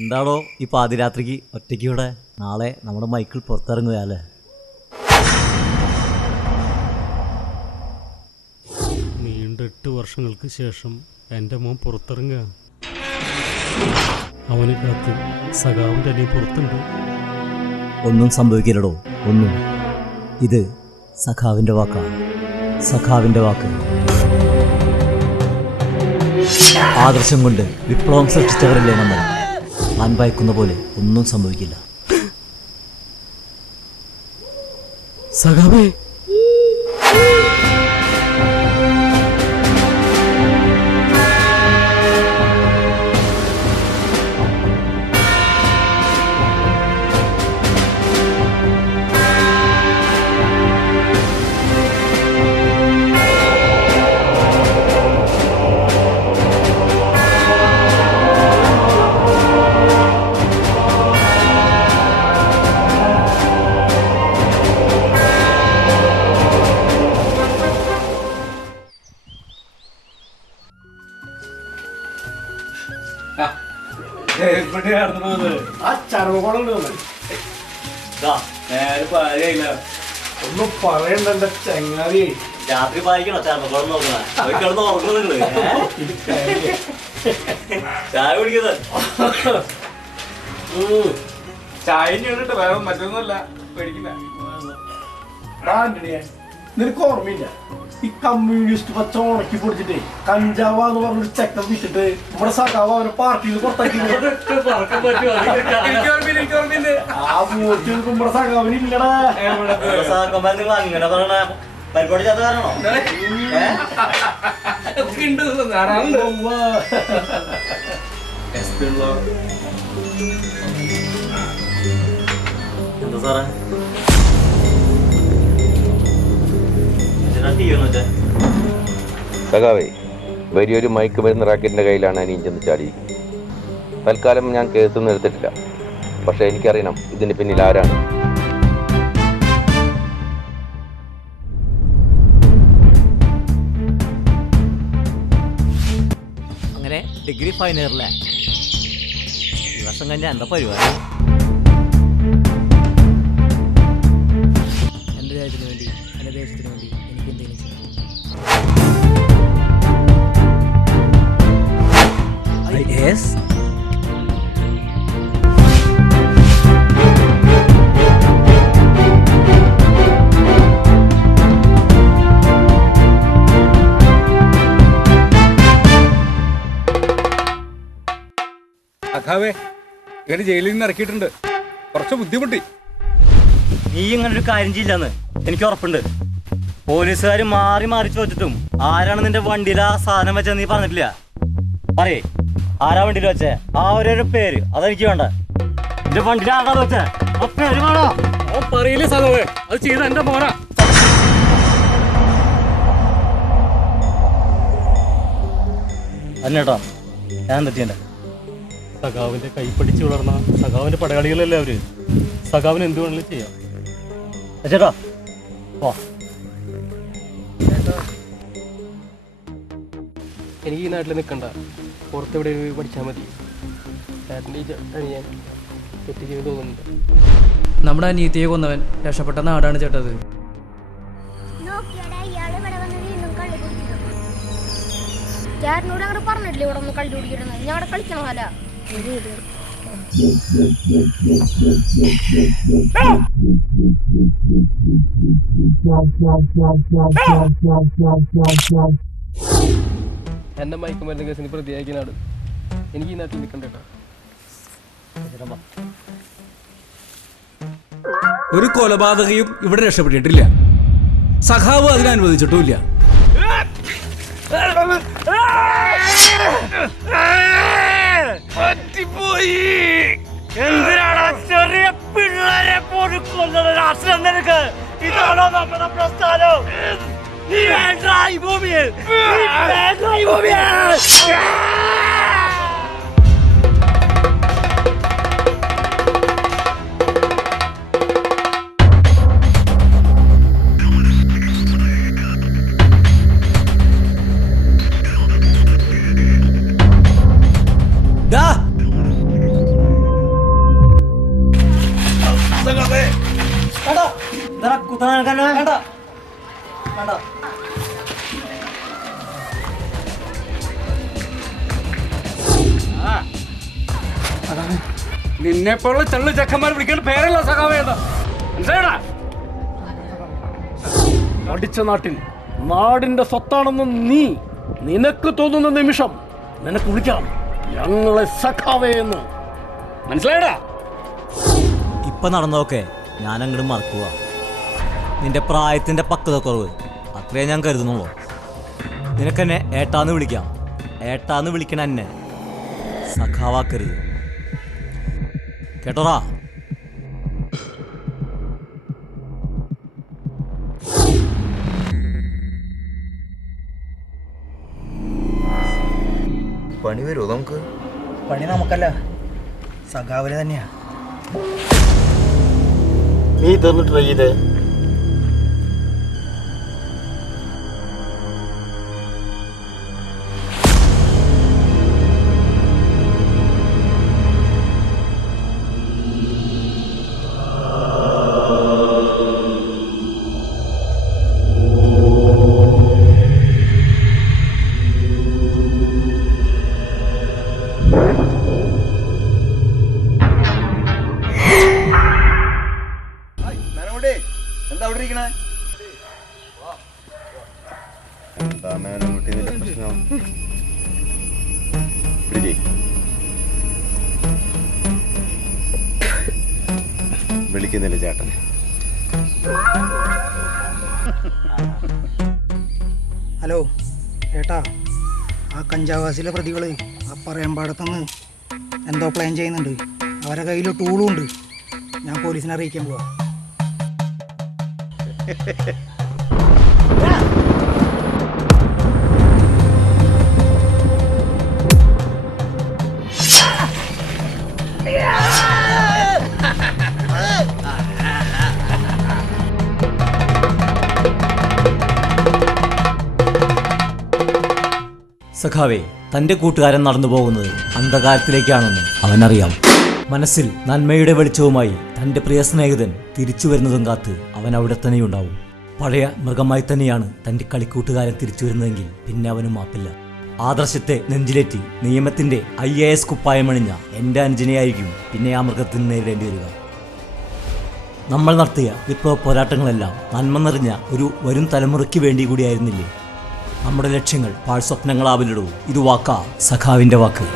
എന്താണോ ഈ പാതിരാത്രിക്ക് ഒറ്റയ്ക്ക് ഇവിടെ? നാളെ നമ്മുടെ മൈക്കിൾ പുറത്തിറങ്ങുകയല്ലേ? നീണ്ട 8 വർഷങ്ങൾക്ക് ശേഷം എൻ്റെ മോൻ പുറത്തിറങ്ങുക. അവന് കാത്ത് സഖാവിൻ്റെ അനിയൻ പുറത്തുണ്ട്. ഒന്നും സംഭവിക്കില്ലടോ, ഒന്നും. ഇത് സഖാവിൻ്റെ വാക്കാണ്, സഖാവിൻ്റെ വാക്ക്. ആദർശം കൊണ്ട് വിപ്ലവം സൃഷ്ടിച്ചവരല്ലേ നമ്മൾ. താൻ ഭയക്കുന്ന പോലെ ഒന്നും സംഭവിക്കില്ല. സഖാവേ, ഒന്നും പറയണ്ട ചങ്ങാതി. രാത്രി വായിക്കണോ ചർമ്മക്കോളം നോക്കണ? കിടന്ന് ഉറങ്ങുന്നു നിങ്ങള്. ചായ കുടിക്കുന്നത് ചായ കേട്ടിട്ട് വേറെ മറ്റൊന്നുമല്ല, പേടിക്കില്ല. നിനക്ക് ഓർമ്മയില്ല, ഈ കമ്മ്യൂണിസ്റ്റ് പച്ച ഉണക്കി പൊടിച്ചിട്ടേ കഞ്ചാവാന്ന് പറഞ്ഞൊരു ചെക്കൻ വിട്ടിട്ട് നമ്മുടെ സഖാവ് അവരെ പാർട്ടിയിൽ പുറത്താക്കി. ആ വോട്ട് നമ്മുടെ സഖാവിന് ഇല്ലടാ. അങ്ങനെ പറയണ പരിപാടി ചെയ്യാത്ത കാരണോ? എന്താ സാറേ? സഖാവേ, വലിയൊരു മയക്കുമരുന്ന് റാക്കറ്റിൻ്റെ കയ്യിലാണ് അനിയൻ ചെന്ന് ചാടിയിരിക്കുന്നത്. തൽക്കാലം ഞാൻ കേസൊന്നും എടുത്തിട്ടില്ല, പക്ഷെ എനിക്കറിയണം ഇതിന് പിന്നിൽ ആരാണ്. അങ്ങനെ ഡിഗ്രി ഫൈനൽ ഇയറിലെ ഈ വർഷം കഴിഞ്ഞാൽ എന്താ പരിപാടി? എൻ്റെ രാജ്യത്തിന് വേണ്ടി, എൻ്റെ ദേശത്തിന് വേണ്ടി എനിക്ക് എന്തെങ്കിലും ചെയ്യാം. IAS? സഖാവേ, ഇങ്ങനെ ജയിലിൽ നിന്ന് ഇറക്കിയിട്ടുണ്ട്. കുറച്ച് ബുദ്ധിമുട്ടി. നീ ഇങ്ങനെ ഒരു കാര്യം ചെയ്യില്ലെന്ന് എനിക്ക് ഉറപ്പുണ്ട്. പോലീസുകാർ മാറി മാറി ചോദിച്ചിട്ടും ആരാണ് നിന്റെ വണ്ടിയിൽ ആ സാധനം വെച്ചത് നീ പറഞ്ഞിട്ടില്ല. പറയേ, ആരാ വണ്ടിയിൽ വെച്ചേ? ആ ഒരു പേര് അതെനിക്ക് വേണ്ട. നിന്റെ വണ്ടിയിൽ ആരാ വെച്ചേ? ആ പേര് വേണോ? പറയില്ലേ സഖാവേ, അത് ചെയ്ത എൻ്റെ മോനാ. അല്ലേട്ടാ, ഞാൻ തെറ്റിയണ്ട. സഖാവിൻ്റെ കൈ പിടിച്ച് വളർന്ന സഖാവിൻ്റെ പടയാളികളല്ലേ അവര്. സഖാവിന് എന്ത് വേണമെങ്കിലും ചെയ്യാം. ചേട്ടാ വാ. എനിക്ക് ഈ നാട്ടിൽ നിൽക്കണ്ട, പുറത്തെവിടെ പഠിച്ചാൽ മതി. ചേട്ടൻ്റെ അനിയൻ തെറ്റ് ചെയ്ത് തോന്നുന്നുണ്ട്. നമ്മുടെ അനിയത്തിയെ കൊന്നവൻ രക്ഷപ്പെട്ട നാടാണ് ചേട്ടത്. ചേട്ടനോട് ഞങ്ങൾ പറഞ്ഞിട്ടില്ല ഇവിടെ ഒന്ന് കളി കുടിക്കരുത്. ഞങ്ങളുടെ കളിക്കണോ? അല്ല എന്നെ മയക്കുമരുന്ന് കേസിന് പ്രതിയാക്കിയ നാട്. എനിക്ക് ഈ നാട്ടിൽ നിൽക്കണ്ട. ഒരു കൊലപാതകയും ഇവിടെ രക്ഷപ്പെട്ടിട്ടില്ല. സഖാവ് അതിനനുവദിച്ചിട്ടുമില്ല. എന്തിനാണ് ചെറിയ പിള്ളേരെ പോലും കൊന്നത്? രാഷ്ട്രം നിനക്ക് ഇതാണോ നമ്മുടെ പ്രസ്ഥാനം? നീ വേണ്ട ഈ ഭൂമിയിൽ, വേണ്ട ഈ ഭൂമിയിൽ. വേണ്ട വേണ്ട. നിന്നെപ്പോലുള്ള ചെള്ളു ചെക്കന്മാർ വിളിക്കേണ്ട പേരല്ല സഖാവേണ്ട. മനസ്സിലായടാ? പഠിച്ച നാട്ടിൽ നാടിന്റെ സ്വത്താണെന്ന് നിനക്ക് തോന്നുന്ന നിമിഷം നിനക്ക് വിളിക്കാം ഞങ്ങളെ സഖാവേ എന്ന്. മനസ്സിലായടാ? ഇപ്പൊ നടന്നതൊക്കെ ഞാൻ അങ്ങോട്ട് മറക്കുക. നിന്റെ പ്രായത്തിന്റെ പക്വത കുറവ് അത്രേ ഞാൻ കരുതുന്നുള്ളൂ. നിനക്കെന്നെ ഏട്ടാന്ന് വിളിക്കാം. ഏട്ടാന്ന് വിളിക്കണ എന്നെ സഖാവാക്കരുത്. കേട്ടോടാ? പണി വരുമോ നമുക്ക്? പണി നമുക്കല്ല, സഖാവിന് തന്നെയാ. നീ ഇതൊന്ന് ട്രൈ ചെയ്തേ. എന്താ അവിടെ ഇരിക്കണേ? എന്താ മേനോട്ടി നിന്റെ പ്രശ്നം? വിളിക്കുന്നില്ല ചേട്ടനെ. ഹലോ ഏട്ടാ, ആ കഞ്ചാവാസിലെ പ്രതികൾ ആ പറയമ്പാടത്തുനിന്ന് എന്തോ പ്ലാൻ ചെയ്യുന്നുണ്ട്. അവരുടെ കയ്യിൽ ടൂളും ഉണ്ട്. ഞാൻ പോലീസിനെ അറിയിക്കാൻ പോവാ. സഖാവേ, തന്റെ കൂട്ടുകാരൻ നടന്നു പോകുന്നത് അന്ധകാരത്തിലേക്കാണെന്ന് അവനറിയാം. മനസ്സിൽ നന്മയുടെ വെളിച്ചവുമായി തന്റെ പ്രിയ സ്നേഹിതൻ തിരിച്ചു വരുന്നതും കാത്ത് അവൻ അവിടെ തന്നെയുണ്ടാവും. പഴയ മൃഗമായി തന്നെയാണ് തന്റെ കളിക്കൂട്ടുകാരൻ തിരിച്ചു വരുന്നതെങ്കിൽ പിന്നെ അവനും മാപ്പില്ല. ആദർശത്തെ നെഞ്ചിലേറ്റി നിയമത്തിന്റെ IAS കുപ്പായമണിഞ്ഞ എന്റെ അനുജനെയായിരിക്കും പിന്നെ ആ മൃഗത്തിന് നേരിടേണ്ടി വരിക. നമ്മൾ നടത്തിയ വിപ്ലവ പോരാട്ടങ്ങളെല്ലാം നന്മ നിറഞ്ഞ ഒരു വരും തലമുറയ്ക്ക് വേണ്ടി കൂടിയായിരുന്നില്ലേ? നമ്മുടെ ലക്ഷ്യങ്ങൾ പാഴ്സ്വപ്നങ്ങളാവില്ലടൂ. ഇത് വാക്കാ, സഖാവിന്റെ വാക്ക്.